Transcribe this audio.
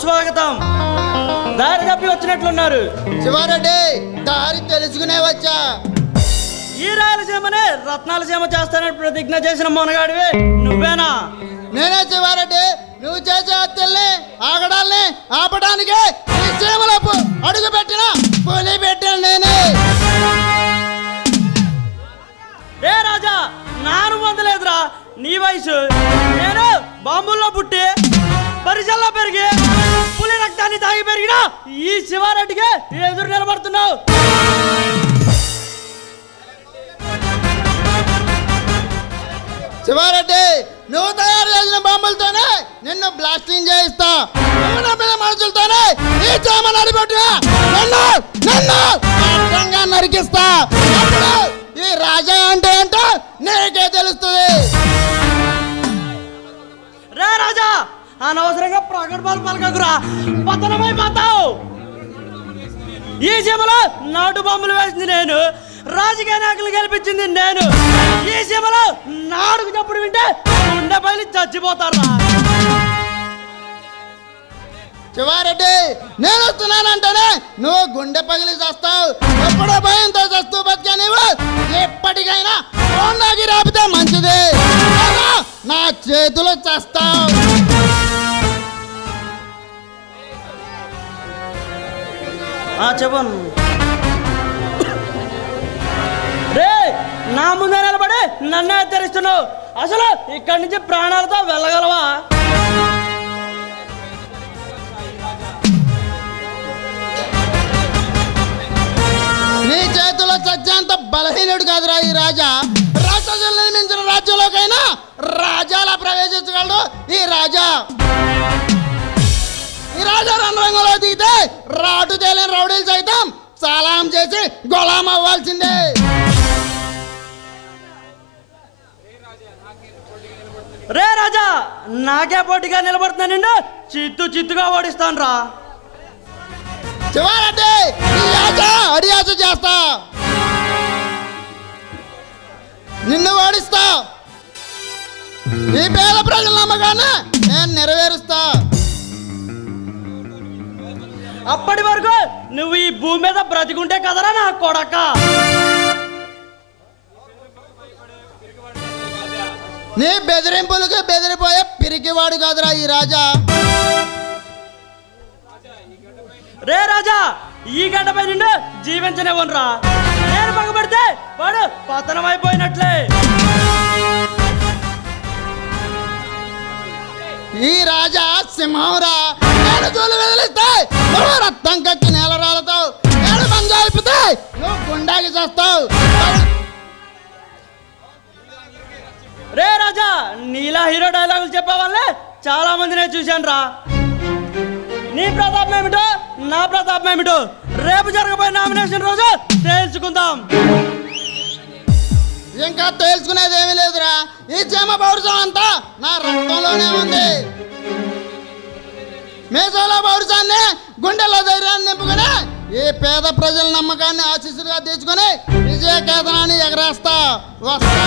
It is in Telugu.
సుస్వాగతం. దారి తప్పి వచ్చినట్లున్నారు. శివారెడ్డి, దారి తెలుసుకునే వచ్చా. ఈ రాయలసీమనే రత్నాలసీమ చేస్తానని ప్రతిజ్ఞ చేసిన మొనగాడివి నువ్వేనా? నేనే శివారెడ్డి. నువ్వు చేసే హత్యల్ని ఆగడాల్ని ఆపడానికి ఈ సీమలో అడుగు పెట్టిన పులి పెట్టిన నేనే. ఏ రాజా, నాను పొందలేదురా నీ వయసు. నేను బాంబుల్లో పుట్టి పరిచల్లో పెరిగి పులి రక్తాన్ని తాగి పెరిగిన ఈ శివారెడ్డికి ఎదురు నిలబడుతున్నావు. శివారెడ్డి, నువ్వు తయారు చేసిన బాంబులతోనే నిన్ను బ్లాస్టింగ్ చేయిస్తా. నువ్వు నమ్మిన మనుషులతోనే ఈ చేమ నడిపెట్టిన నన్ను అడ్డంగా నరికిస్తా. అప్పుడు ఈ రాజా అంటే ఏంటో నీకే తెలుస్తుంది. రే రాజా, అనవసరంగా ప్రగడ్భాలు పలకకురా, పతనమైపోతావు. ఈ సీమలో నాటు బాంబులు వేసింది నేను, రాజకీయ నాయకులు గెలిపించింది నేను. ఈ సీమలో నాడుకు చప్పుడు వింటే గుండె పైలి చచ్చిపోతారా. శివారెడ్డి, నేను వస్తున్నానంటేనే నువ్వు గుండె పగిలి చేస్తావు. ఎప్పుడో భయంతో చస్తూ బతికా నీవు. ఎప్పటికైనా నాకి రాపితే మంచిది, నా చేతిలో చేస్తావు. చెప్పను రే, నా ముందే నిలబడి నన్ను హెచ్చరిస్తున్నావు. అసలు ఇక్కడి నుంచి ప్రాణాలతో వెళ్ళగలవా? నీ చేతిలో చచ్చేంత బలహీనుడు కాదురా ఈ రాజా. రాక్షసులు నిర్మించిన రాజ్యంలోకైనా రాజాలా ప్రవేశించగలడు ఈ రాజా. ఈ రాజా రంగంలో దిగితే రాటు తేలిన రౌడీలు సైతం సలాం చేసి గులాం అవ్వాల్సిందే. రే రాజా, నాకే పోటీగా నిలబడుతున్నా, నిన్ను చిత్తుగా ఓడిస్తాను రా. శివారెడ్డి, అడియాస చేస్తా, నిన్ను ఓడిస్తా. ఈ పేద ప్రజల నమ్మకాన్ని నేను నెరవేరుస్తా. అప్పటి వరకు నువ్వు ఈ భూమి మీద బ్రతికుంటే కదరా నా కొడక. నీ బెదిరింపులకు బెదిరిపోయే పిరికివాడు కాదురా ఈ రాజా. రే రాజా, ఈ గడ్డపై నిండు జీవించనివ్వనురా. నేను పగబడితే వాడు పతనమైపోయినట్లే. ఈ రాజా సింహంరా. నేను చూలు వదిలిస్తే నువ్వు రక్తం కక్కి నేల రాలుతావు. నేను మంజాయిపితే నువ్వు గుండాకి చేస్తావు. రే రాజా, నీలా హీరో డైలాగులు చెప్పే వాళ్ళే చాలా మంది నేను చూశాను రా. నీ ప్రతాపం ఏమిటో నా ప్రతాపం ఏమిటో రేపు జరగబోయే నామినేషన్ రోజు తెలుసుకుందాం. ఇంకా తెలుసుకునేది ఏమీ లేదురా. ఈ చీమ పౌరుషం అంతా నా రక్తంలోనే ఉంది. మీసాల పౌరుషాన్ని, గుండెల్లో ధైర్యాన్ని నింపుకొని ఈ పేద ప్రజల నమ్మకాన్ని ఆశీస్సులుగా తీసుకొని విజయ కేతనాన్ని ఎగరేస్తా వస్తా.